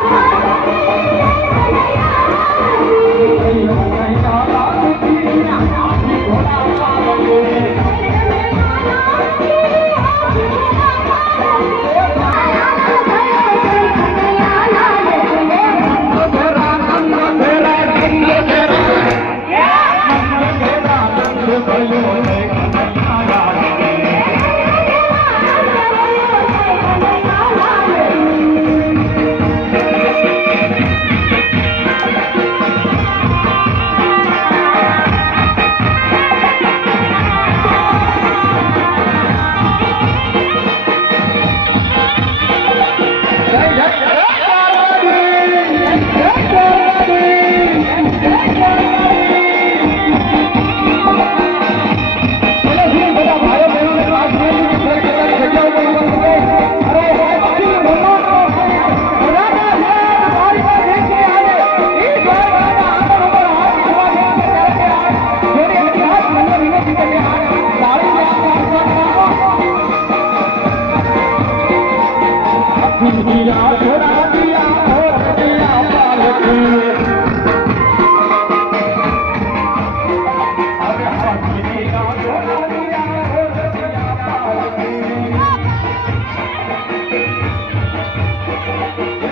you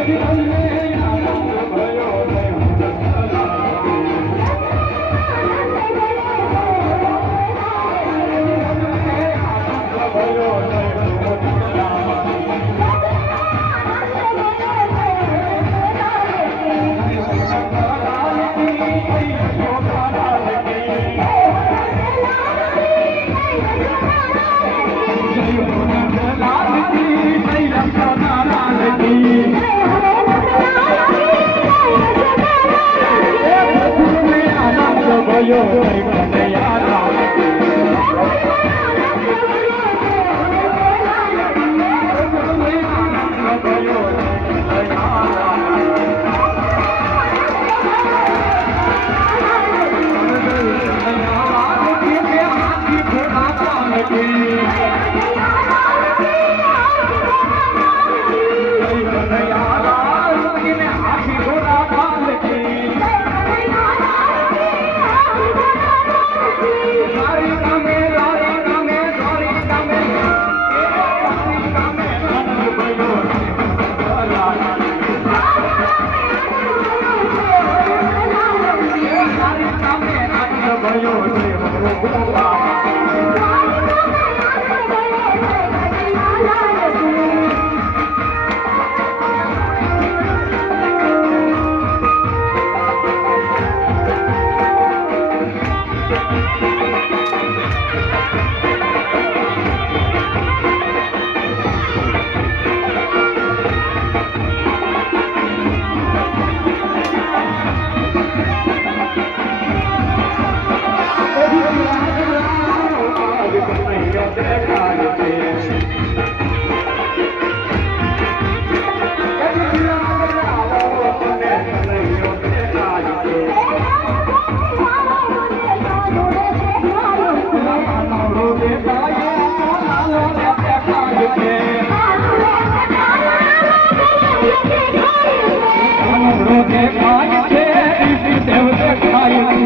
Thank you. ઘોડા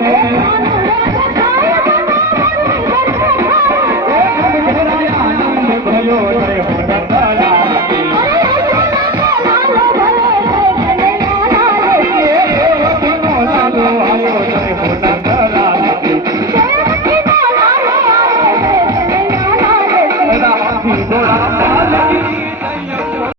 Thank you.